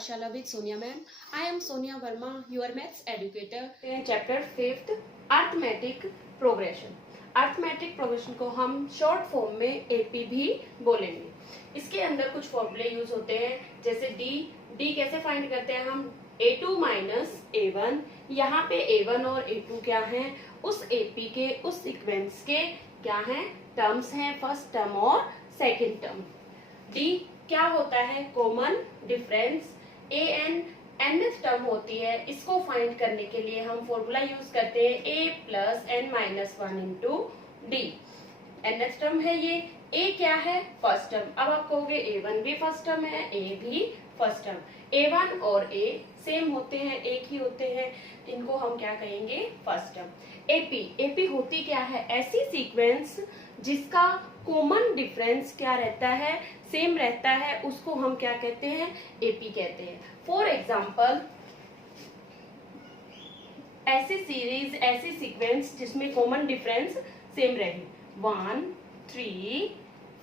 Pathshala with Sonia ma'am. I am Sonia Verma, your maths educator. Chapter 5th Arithmetic Progression. Arithmetic progression को हम short form में AP भी बोलेंगे। इसके अंदर कुछ फॉर्मूले यूज होते हैं, जैसे डी कैसे फाइंड करते हैं हम, a2 माइनस a1। यहाँ पे a1 और a2 क्या हैं, उस एपी के उस सीक्वेंस के क्या हैं, टर्म्स हैं, फर्स्ट टर्म और सेकंड टर्म। डी क्या होता है, common difference. an nth term होती है, इसको फाइंड करने के लिए हम फॉर्मूला यूज करते हैं a plus n minus 1 into D. nth term है ये, a क्या है, फर्स्ट टर्म। अब आप कहोगे a1 भी फर्स्ट टर्म है, a भी फर्स्ट टर्म। a1 और a सेम होते हैं, एक ही होते हैं, इनको हम क्या कहेंगे, फर्स्ट टर्म। एपी होती क्या है, ऐसी सीक्वेंस जिसका कॉमन डिफरेंस क्या रहता है, सेम रहता है, उसको हम क्या कहते हैं, एपी कहते हैं। फॉर एग्जाम्पल, ऐसी सीरीज, ऐसी सीक्वेंस जिसमें कॉमन डिफरेंस सेम रहे, 1 3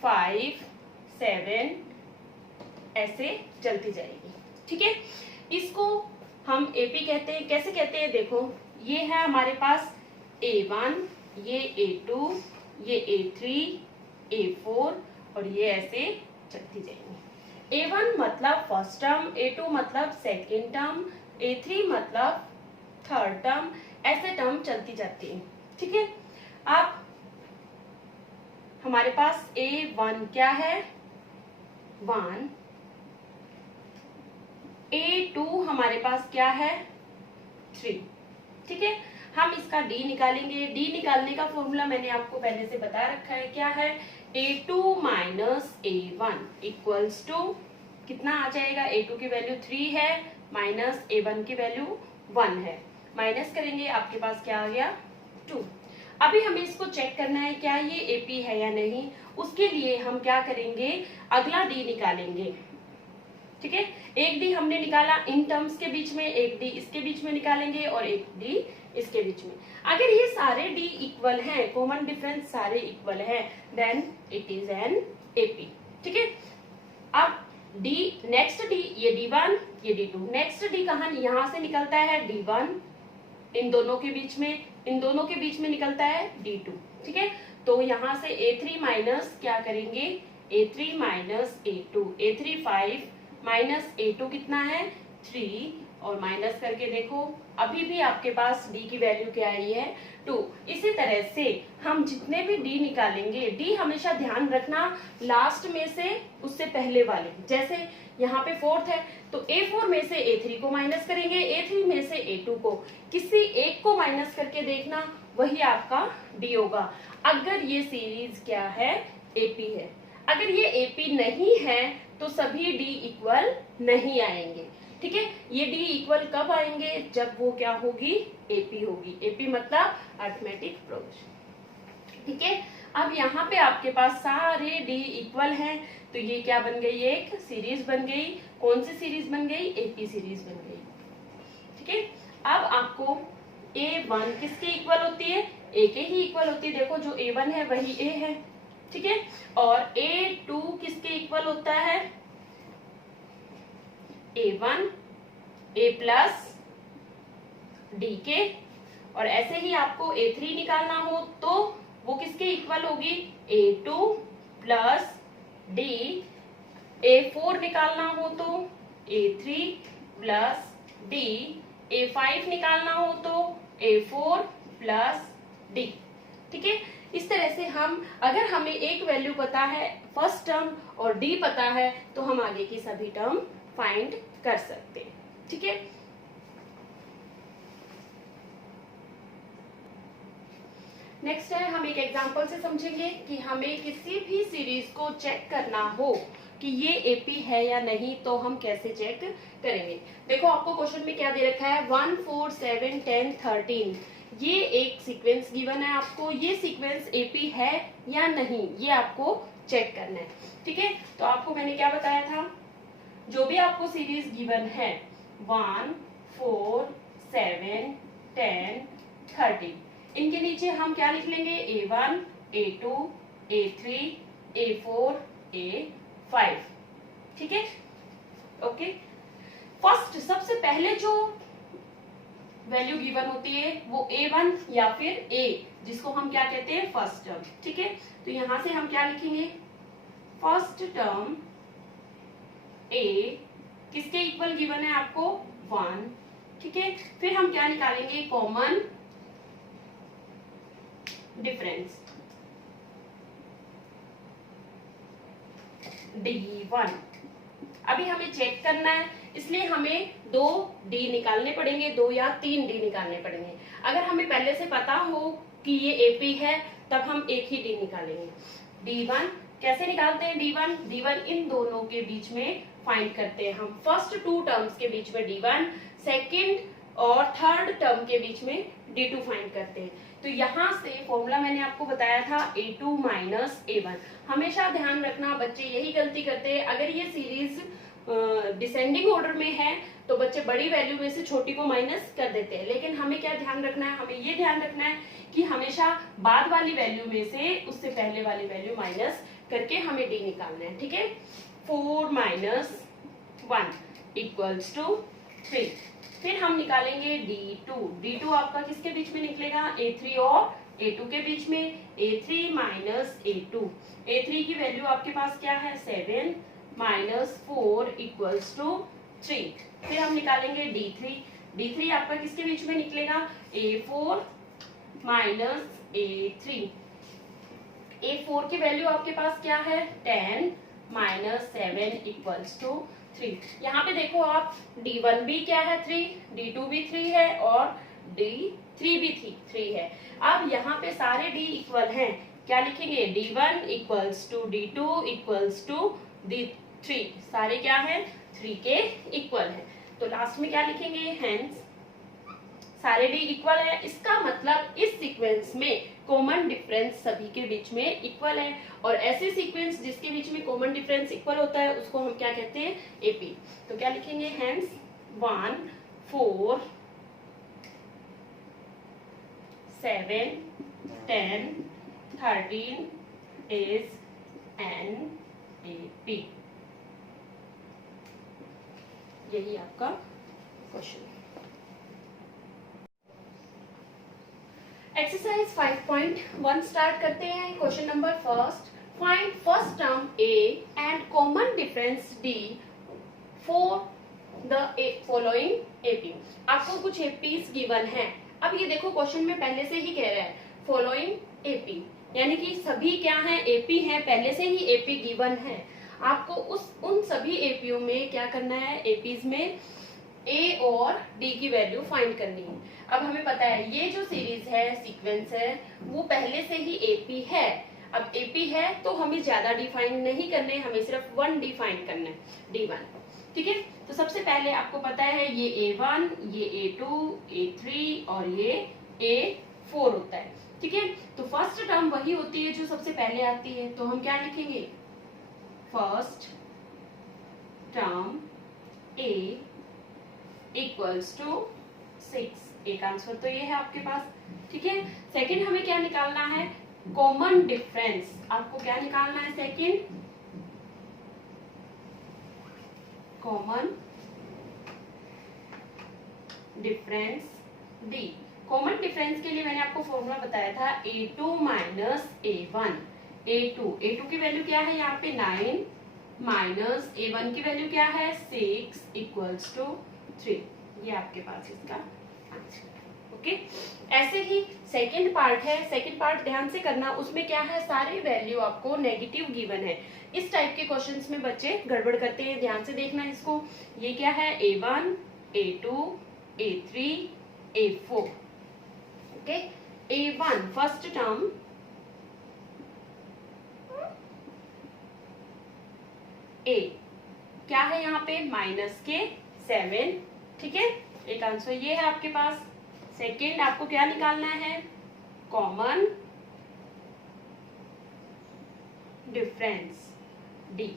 5 7 ऐसे चलती जाएगी, ठीक है। इसको हम एपी कहते हैं। कैसे कहते हैं, देखो ये है हमारे पास a1, ये a2, ये a3, a4 और ये ऐसे चलती जाएंगी। a1 मतलब फर्स्ट टर्म, a2 मतलब सेकेंड टर्म, a3 मतलब थर्ड टर्म, ऐसे टर्म चलती जाती है, ठीक है। अब हमारे पास a1 क्या है, 1, a2 हमारे पास क्या है, 3, ठीक है। हम इसका d निकालेंगे। d निकालने का फॉर्मूला मैंने आपको पहले से बता रखा है, क्या है, a2 minus a1 equals to कितना आ जाएगा, a2 की वैल्यू 3 है, माइनस a1 की वैल्यू 1 है, माइनस करेंगे आपके पास क्या आ गया, 2। अभी हमें इसको चेक करना है क्या ये एपी है या नहीं। उसके लिए हम क्या करेंगे, अगला d निकालेंगे, ठीक है। एक डी हमने निकाला इन टर्म्स के बीच में, एक डी इसके बीच में निकालेंगे और एक डी इसके बीच में। अगर ये सारे डी इक्वल हैं, कॉमन डिफरेंस सारे इक्वल हैं, then it is an AP, ठीक है। अब डी, नेक्स्ट डी, ये d1, ये d2, नेक्स्ट डी कहां, यहां से निकलता है d1, इन दोनों के बीच में, इन दोनों के बीच में निकलता है d2, ठीक है। तो यहां से a3 माइनस क्या करेंगे, a3 minus a2, a3 5 minus a2 कितना है, 3, और माइनस करके देखो अभी भी आपके पास d की वैल्यू क्या आई है, 2। इसी तरह से हम जितने भी d निकालेंगे, d हमेशा ध्यान रखना लास्ट में से उससे पहले वाले, जैसे यहाँ पे 4th है तो a4 में से a3 को माइनस करेंगे, a3 में से a2 को, किसी एक को माइनस करके देखना, वही आपका d होगा। अगर ये सीरीज क्या है, एपी है। अगर ये एपी नहीं है तो सभी डी इक्वल नहीं आएंगे, ठीक है। ये डी इक्वल कब आएंगे, जब वो क्या होगी, एपी होगी। एपी मतलब अरिथमेटिक प्रोग्रेशन, ठीक है। अब यहाँ पे आपके पास सारे डी इक्वल हैं, तो ये क्या बन गई, एक सीरीज बन गई। कौन सी सीरीज बन गई, एपी सीरीज बन गई, ठीक है। अब आपको a1 किसके इक्वल होती है, a के ही इक्वल होती है। देखो जो a1 है वही a है, ठीक है। और a2 किसके इक्वल होता है, a1 a प्लस डी के। और ऐसे ही आपको a3 निकालना हो तो वो किसके इक्वल होगी, a2 प्लस डी। a4 निकालना हो तो a3 प्लस डी। a5 निकालना हो तो a4 प्लस डी, ठीक है। इस तरह से हम, अगर हमें एक वैल्यू पता है फर्स्ट टर्म और डी पता है, तो हम आगे की सभी टर्म फाइंड कर सकते हैं, ठीक है। नेक्स्ट है, हम एक एग्जांपल से समझेंगे कि हमें किसी भी सीरीज को चेक करना हो कि ये एपी है या नहीं, तो हम कैसे चेक करेंगे। देखो आपको क्वेश्चन में क्या दे रखा है, 1 4 7 10 13, ये एक सीक्वेंस गिवन है आपको। ये सीक्वेंस एपी है या नहीं, ये आपको चेक करना है, ठीक है। तो आपको मैंने क्या बताया था, जो भी आपको सीरीज गिवन है 1 4 7 10 13, इनके नीचे हम क्या लिख लेंगे, a1 a2 a3 a4 a5, ठीक है, ओके। फर्स्ट सबसे पहले जो वैल्यू गिवन होती है वो A1 या फिर A, जिसको हम क्या कहते हैं फर्स्ट टर्म। ठीक है, तो यहां से हम क्या लिखेंगे, फर्स्ट टर्म A किसके इक्वल गिवन है आपको 1। ठीक है, फिर हम क्या निकालेंगे, कॉमन डिफरेंस D1। अभी हमें चेक करना है, इसलिए हमें 2 D निकालने पड़ेंगे, 2 या 3 D निकालने पड़ेंगे। अगर हमें पहले से पता हो कि ये AP है तब हम एक ही D निकालेंगे। D1 कैसे निकालते हैं, D1 इन दोनों के बीच में फाइंड करते हैं हम। फर्स्ट 2 टर्म्स के बीच में D1, सेकंड और थर्ड टर्म के बीच में D2 फाइंड करते हैं। तो यहाँ से फॉर्मूला मैंने आपको बताया था A2 माइनस A1। हमेशा ध्यान रखना, बच्चे यही गलती करते हैं, अगर ये सीरीज डिसेंडिंग ऑर्डर में है तो बच्चे बड़ी वैल्यू में से छोटी को माइनस कर देते हैं। लेकिन हमें क्या ध्यान रखना है, हमें ये ध्यान रखना है कि हमेशा बाद वाली वैल्यू में से उससे पहले वाली वैल्यू माइनस करके हमें D निकालना है। ठीक है, 4 माइनस 1 इक्वल्स टू 3। फिर हम निकालेंगे D2 आपका किसके बीच में निकलेगा, A3 और A2 के बीच में। A3 माइनस A3 की वैल्यू आपके पास क्या है 7 माइनस 4 इक्वल्स टू 3। फिर हम निकालेंगे D3 आपका किसके बीच में निकलेगा, A4 माइनस A3। A4 की वैल्यू आपके पास क्या है 10 माइनस 7 इक्वल्स टू 3। यहाँ पे देखो आप, D1 भी क्या है 3, D2 भी 3 है और D3 भी 3 है। अब यहाँ पे सारे D इक्वल हैं, क्या लिखेंगे, D1 equals to D2 equals to D3, सारे क्या है 3 के इक्वल है। तो लास्ट में क्या लिखेंगे, हेंस सारे D इक्वल है। इसका मतलब इस सीक्वेंस में कॉमन डिफरेंस सभी के बीच में इक्वल है, और ऐसे सीक्वेंस जिसके बीच में कॉमन डिफरेंस इक्वल होता है उसको हम क्या कहते हैं, AP। तो क्या लिखेंगे, हेंस 1 4 7 10 13 is an AP। यही आपका क्वेश्चन। एक्सरसाइज 5.1 स्टार्ट करते हैं। Question number first, find first term A and common difference D for the following AP। आपको कुछ APs गिवन है। अब ये देखो क्वेश्चन में पहले से ही कह रहा है फॉलोइंग AP, यानी कि सभी क्या है AP है, पहले से ही AP गिवन है। आपको उन सभी APO में क्या करना है, APs में A और D की वैल्यू फाइंड करनी है। अब हमें पता है ये जो सीरीज है, सीक्वेंस है, वो पहले से ही AP है। अब AP है तो हमें ज्यादा डिफाइन नहीं करने, हमें सिर्फ 1 डिफाइन करना है, D1। ठीक है, तो सबसे पहले आपको पता है ये A1, ये A2, A3 और ये A4 होता है। ठीक है, तो फर्स्ट टर्म वही होती है जो सबसे पहले आती है। तो हम क्या लिखेंगे, first term A equals to 6। एक आंसर तो ये है आपके पास। ठीक है, सेकंड हमें क्या निकालना है, कॉमन डिफरेंस। आपको क्या निकालना है, second common difference D। Common difference के लिए मैंने आपको फॉर्मूला बताया था A2 माइनस A1। A2 की वैल्यू क्या है यहाँ पे 9 माइनस A1 की वैल्यू क्या है 6 इक्वल्स टू 3। ये आपके पास इसका आंसर। ओके, ऐसे ही सेकंड पार्ट है। सेकंड पार्ट ध्यान से करना, उसमें क्या है, सारी वैल्यू आपको नेगेटिव गिवन है। इस टाइप के क्वेश्चंस में बच्चे गड़बड़ करते हैं, ध्यान से देखना इसको। ये क्या है, A1 A2 A3 A4। Okay, A1 first term A क्या है यहाँ पे माइनस के 7। ठीक है, एक आंसर ये है आपके पास। सेकेंड आपको क्या निकालना है, कॉमन डिफरेंस D।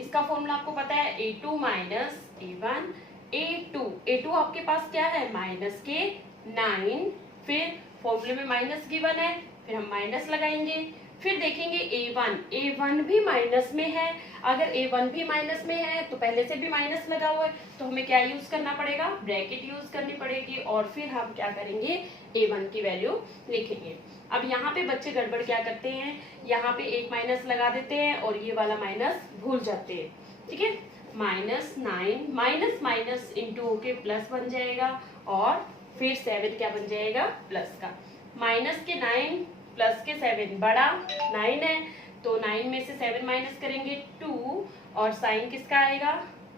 इसका फॉर्मूला आपको पता है A2 माइनस A1। A2 आपके पास क्या है माइनस के 9, फिर फॉर्मूले में माइनस गिवन है, फिर हम माइनस लगाएंगे, फिर देखेंगे A1 भी माइनस में है। अगर A1 भी माइनस में है तो पहले से भी माइनस लगा हुआ है, तो हमें क्या यूज करना पड़ेगा, ब्रैकेट यूज करनी पड़ेगी, और फिर हम क्या करेंगे, A1 की वैल्यू लिखेंगे। अब यहाँ पे बच्चे गड़बड़ क्या करते हैं, यहाँ पे एक माइनस लगा देते हैं और ये वाला माइनस भूल जाते हैं। ठीक है, -9 माइनस माइनस इंटू होके प्लस बन जाएगा, और फिर 7 क्या बन जाएगा, प्लस का। माइनस के 9 प्लस के 7 बड़ा 9 है, तो 9 में से 7 माइनस करेंगे 2, और साइन किसका आएगा,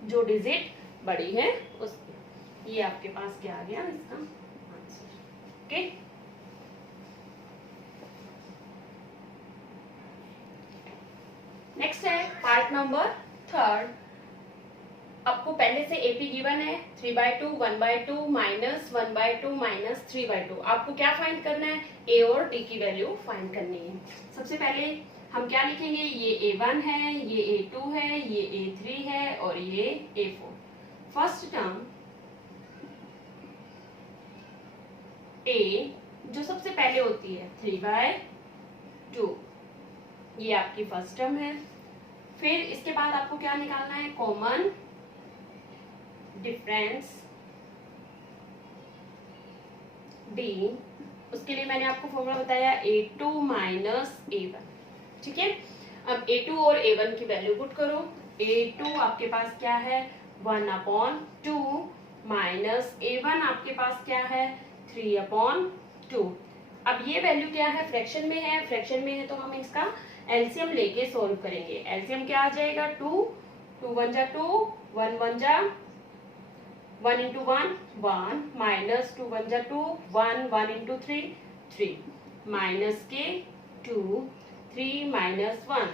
जो डिजिट बड़ी है उस। ये आपके पास क्या आ गया इसका आंसर। ओके, नेक्स्ट है पार्ट नंबर 3। आपको पहले से एपी गिवन है 3/2, 1/2, -1/2, -3/2। आपको क्या फाइंड करना है, ए और डी की वैल्यू फाइंड करनी है। सबसे पहले हम क्या लिखेंगे, ये A1 है, ये A2 है, ये A3 है और ये A4। फर्स्ट टर्म A जो सबसे पहले होती है 3/2, ये आपकी फर्स्ट टर्म है। फिर इसके बाद आपको क्या निकालना है, कॉमन डिफरेंस D। उसके लिए मैंने आपको फॉर्मूला बताया A2 माइनस A1। ठीक है, अब A2 और A1 की वैल्यू पुट करो। A2 आपके पास क्या है, 1/2, माइनस A1 आपके पास क्या है, 3/2। अब ये वैल्यू क्या है, फ्रैक्शन में है, फ्रैक्शन में है तो हम इसका एलसीएम लेके सॉल्व करेंगे। एलसीएम क्या आ जाएगा, 2, 2 1 जा 2, 1 1 जा 1 into 1 1, minus 2 1 जा 2, 1 1 into 3 3, minus के 2, 3 minus 1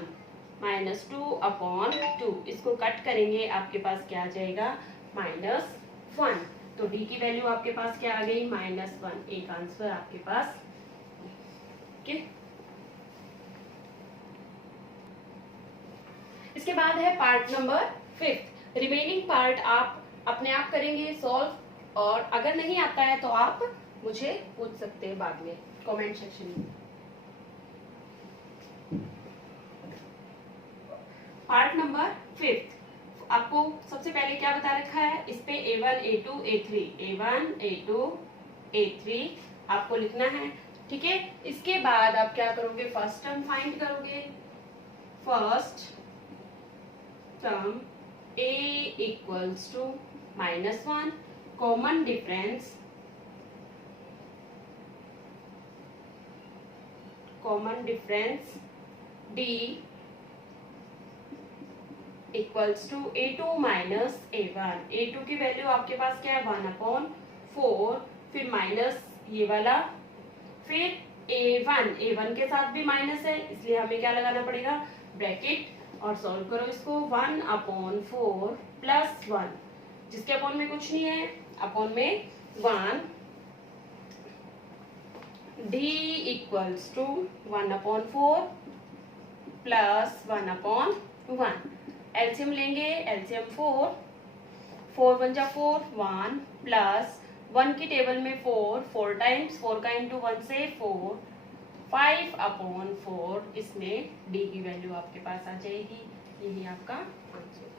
-2/2। इसको कट करेंगे, आपके पास क्या आ जाएगा, -1। तो डी की वैल्यू आपके पास क्या आ गई, -1। एक आंसर आपके पास। ओके, इसके बाद है पार्ट नंबर 5। रिमेनिंग पार्ट आप अपने आप करेंगे सॉल्व, और अगर नहीं आता है तो आप मुझे पूछ सकते हैं बाद में कमेंट सेक्शन में। पार्ट नंबर 5 आपको सबसे पहले क्या बता रखा है, इस पे A1 A2 A3 A1 A2 A3 आपको लिखना है। ठीक है, इसके बाद आप क्या करोगे, फर्स्ट टर्म फाइंड करोगे। First term A equals to -1, common difference D equals to A2 minus A1। A2 की वैल्यू आपके पास क्या है, 1/4, फिर माइनस ये वाला, फिर A1 के साथ भी माइनस है, इसलिए हमें क्या लगाना पड़ेगा, ब्रैकेट, और सॉल्व करो इसको। 1/4 प्लस 1, जिसके अपॉन में कुछ नहीं है, अपॉन में 1। D equals to 1/4 plus 1/1। LCM लेंगे, एलसीएम 4 1 जा 4, 1 प्लस 1 की टेबल में 4 टाइम्स, 4 का इंटू 1 से 4, 5/4। इसमें D की वैल्यू आपके पास आ जाएगी। यही आपका आंसर।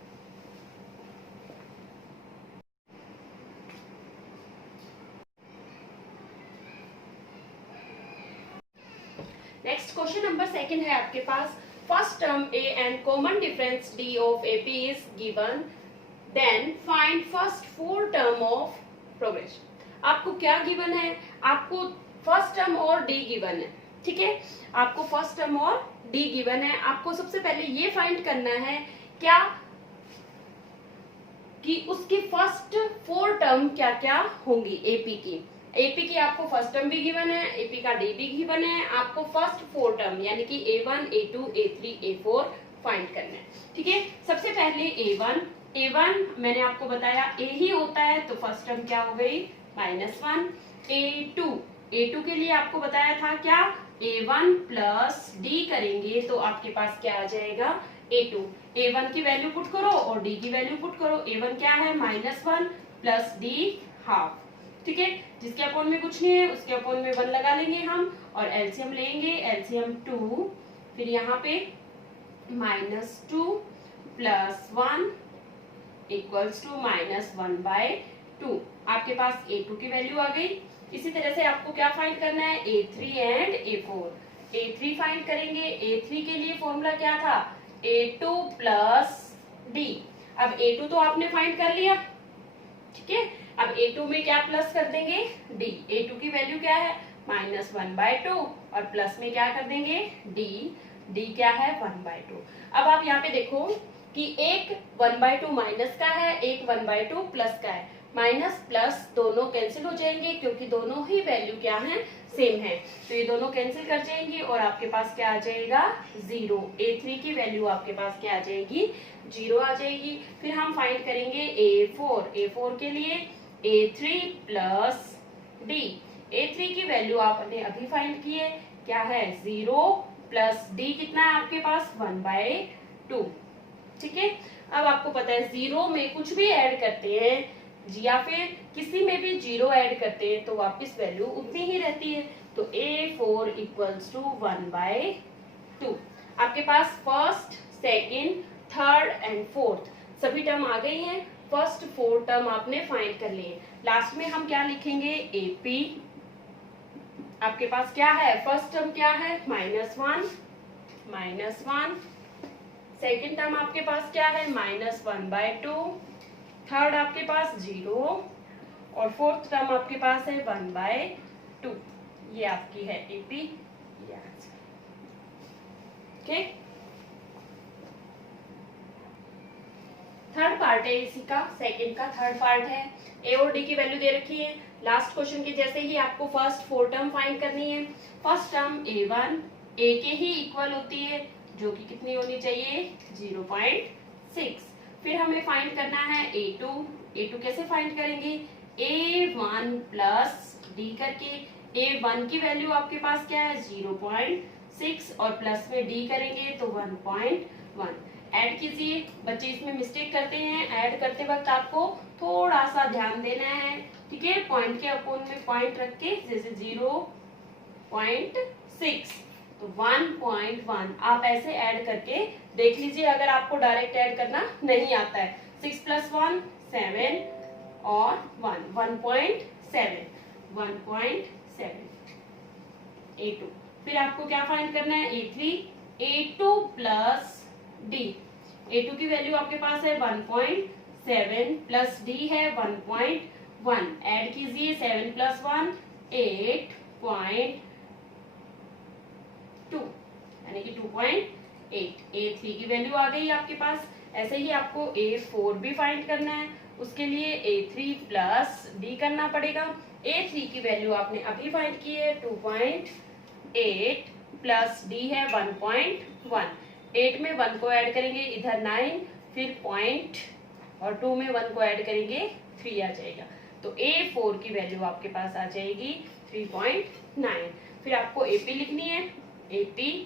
नेक्स्ट क्वेश्चन नंबर 2 है आपके पास। First term A and common difference D of AP is given, then find first 4 term of progression. आपको क्या गिवन है, आपको फर्स्ट टर्म और D गिवन है। ठीक है, आपको फर्स्ट टर्म और D गिवन है। आपको सबसे पहले ये फाइंड करना है क्या कि उसकी फर्स्ट 4 टर्म क्या क्या होंगी AP की। AP की आपको फर्स्ट टर्म भी गिवन है, AP का D भी गिवन है। आपको फर्स्ट 4 टर्म यानी कि A1 A2 A3 A4 find करना है। ठीक है, सबसे पहले A1 मैंने आपको बताया A ही होता है, तो फर्स्ट टर्म क्या हो गई, -1। A2 के लिए आपको बताया था क्या, A1 प्लस D करेंगे तो आपके पास क्या आ जाएगा, A2। A1 की वैल्यू पुट करो और D की वैल्यू पुट करो। A1 क्या है, -1 प्लस D हाफ। ठीक है, जिसके अपॉन में कुछ नहीं है उसके अपॉन में 1 लगा लेंगे हम, और एलसीएम लेंगे। एलसीएम 2 फिर यहाँ पे -2 प्लस 1 इक्वल्स टू -1/2। आपके पास A2 की वैल्यू आ गई। इसी तरह से आपको क्या फाइंड करना है, A3 and A4। A3 find करेंगे। A3 के लिए फॉर्मूला क्या था, A2 प्लस D। अब A2 तो आपने फाइंड कर लिया, ठीक है। अब A2 में क्या प्लस कर देंगे, D। A2 की वैल्यू क्या है, -1/2 और प्लस में क्या कर देंगे, D। D क्या है, 1/2। अब आप यहाँ पे देखो कि एक 1/2 माइनस का है, एक 1/2 प्लस का है। माइनस प्लस दोनों कैंसिल हो जाएंगे क्योंकि दोनों ही वैल्यू क्या है, सेम है। तो ये दोनों कैंसिल कर जाएंगे और आपके पास क्या आ जाएगा, 0। A3 की वैल्यू आपके पास क्या आ जाएगी, 0 आ जाएगी। फिर हम फाइंड करेंगे A4। A4 के लिए A3 प्लस D। A3 की वैल्यू आपने अभी फाइंड की है, क्या है, 0 प्लस D कितना है आपके पास, 1/2। ठीक है। अब आपको पता है 0 में कुछ भी ऐड करते हैं या फिर किसी में भी 0 ऐड करते हैं तो वापस वैल्यू उतनी ही रहती है। तो A4 इक्वल्स टू 1/2। आपके पास first, second, third and fourth सभी टर्म आ गई हैं। फर्स्ट 4 टर्म आपने फाइंड कर लिए। लास्ट में हम क्या लिखेंगे, AP। आपके पास क्या है, फर्स्ट टर्म क्या है, -1। सेकेंड टर्म आपके पास क्या है, -1/2। थर्ड आपके पास 0 और फोर्थ टर्म आपके पास है 1/2। ये आपकी है AP। ओके, थर्ड पार्ट है इसी का, सेकंड का थर्ड पार्ट है। A और D की वैल्यू दे रखी है। लास्ट क्वेश्चन के जैसे ही आपको फर्स्ट 4 टर्म फाइंड करनी है। फर्स्ट टर्म A1 A के ही इक्वल होती है, जो कि कितनी होनी चाहिए, 0.6। फिर हमें फाइंड करना है A2। A2 कैसे फाइंड करेंगे, A1 प्लस D करके। A1 की वैल्यू आपके पास क्या है, 0.6 और प्लस में D करेंगे तो 1.1। ऐड कीजिए। बच्चे इसमें मिस्टेक करते हैं, ऐड करते वक्त आपको थोड़ा सा ध्यान देना है, ठीक है। पॉइंट के अपोन में पॉइंट रख के, जैसे 0.6 तो 1.1 आप ऐसे ऐड करके देख लीजिए। अगर आपको डायरेक्ट ऐड करना नहीं आता है, 6 + 1 7 और 1.7 A2। फिर आपको क्या फाइंड करना है, A3। A2 plus D। A2 की वैल्यू आपके पास है 1.7 प्लस D है 1.1। ऐड कीजिए, 7 + 1 8.2 यानी कि 2.8। A3 की वैल्यू आ गई आपके पास। ऐसे ही आपको A4 भी फाइंड करना है, उसके लिए A3 प्लस D करना पड़ेगा। A3 की वैल्यू आपने अभी फाइंड की है, 2.8 प्लस D है 1.1। 8 में 1 को ऐड करेंगे, इधर 9, फिर पॉइंट और 2 में 1 को ऐड करेंगे, 3 आ जाएगा। तो A4 की वैल्यू आपके पास आ जाएगी 3.9। फिर आपको AP लिखनी है। AP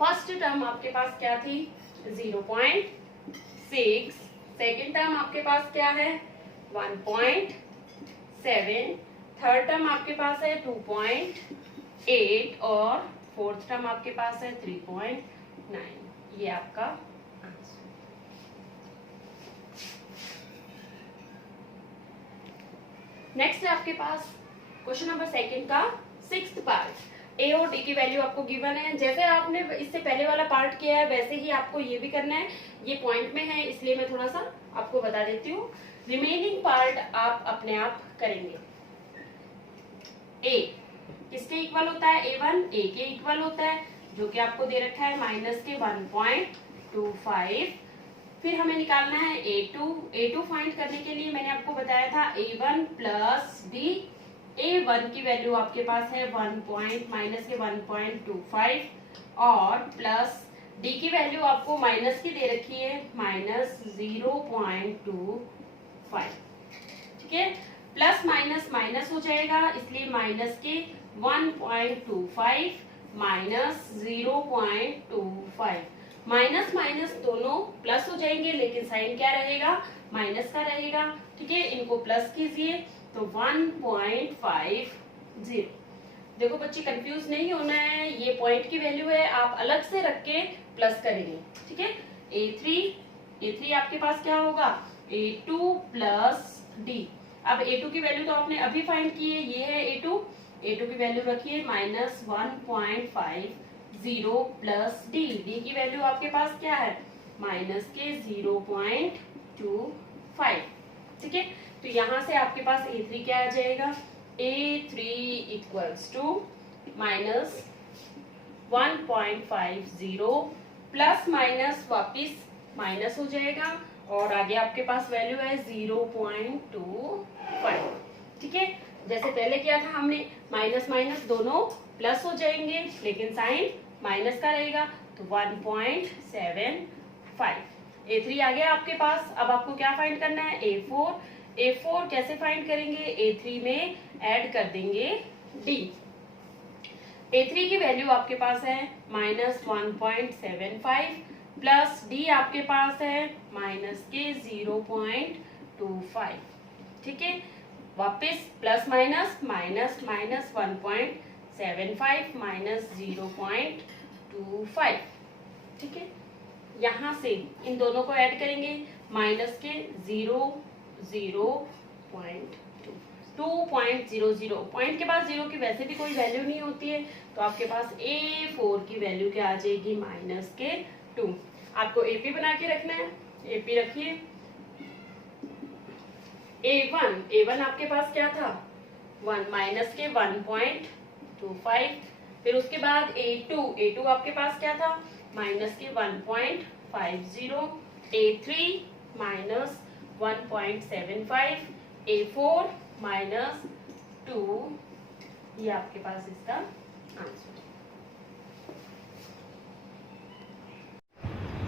फर्स्ट टर्म आपके पास क्या थी, 0.6। सेकेंड टर्म आपके पास क्या है, 1.7। थर्ड टर्म आपके पास है 2.8 और फोर्थ टर्म आपके पास है 3.9। ये आपका आंसर। नेक्स्ट है आपके पास क्वेश्चन नंबर सेकंड का 6th पार्ट। A और D की वैल्यू आपको गिवन है। जैसे आपने इससे पहले वाला पार्ट किया है वैसे ही आपको ये भी करना है। ये पॉइंट में है इसलिए मैं थोड़ा सा आपको बता देती हूँ। रिमेनिंग पार्ट आप अपने आप करेंगे। A किसके इक्वल होता है, A1 A के इक्वल होता है, जो कि आपको दे रखा है माइनस के 1.25। फिर हमें निकालना है A2 फाइंड करने के लिए मैंने आपको बताया था A1 प्लस D। A1 की वैल्यू आपके पास है माइनस के 1.25 और प्लस D की वैल्यू आपको माइनस की दे रखी है -0.25। ठीक है, प्लस माइनस माइनस हो जाएगा इसलिए माइनस के 1.25 माइनस 0.25। माइनस माइनस दोनों प्लस हो जाएंगे लेकिन साइन क्या रहेगा, माइनस का रहेगा। ठीक है, इनको प्लस कीजिए तो 1.50। देखो बच्चे कंफ्यूज नहीं होना है, ये पॉइंट की वैल्यू है, आप अलग से रख के प्लस करेंगे, ठीक है। A3 आपके पास क्या होगा, A2 प्लस D। अब A2 की वैल्यू तो आपने अभी फाइंड की है, ये है A2 की वैल्यू रखिए -1.50 प्लस D की वैल्यू आपके पास क्या है, -0.25, ठीक है। तो यहाँ से आपके पास A3 क्या आ जाएगा, A3 equals to -1.50 plus minus वापिस माइनस हो जाएगा और आगे आपके पास वैल्यू है 0.25, ठीक है। जैसे पहले किया था हमने, माइनस माइनस दोनों प्लस हो जाएंगे लेकिन साइन माइनस का रहेगा, तो 1.75। A3 आ गया आपके पास। अब आपको क्या फाइंड करना है, A4 कैसे फाइंड करेंगे, A3 में ऐड कर देंगे D। A3 की वैल्यू आपके पास है -1.75 प्लस D आपके पास है -0.25, ठीक है। वापस plus minus minus minus 1.75 minus 0.25, ठीक है। यहाँ से इन दोनों को ऐड करेंगे, माइनस के 2.00 पॉइंट के पास जीरो की वैसे भी कोई वैल्यू नहीं होती है, तो आपके पास A4 की वैल्यू क्या आ जाएगी, -2। आपको AP बना के रखना है, AP रखिए। A1 आपके पास क्या था, 1 माइनस के 1.25, फिर उसके बाद A2 आपके पास क्या था, माइनस के 1.50, A3 माइनस 1.75, A4 -2, ये आपके पास इसका answer.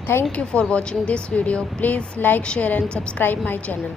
Thank you for watching this video. Please like, share and subscribe my channel.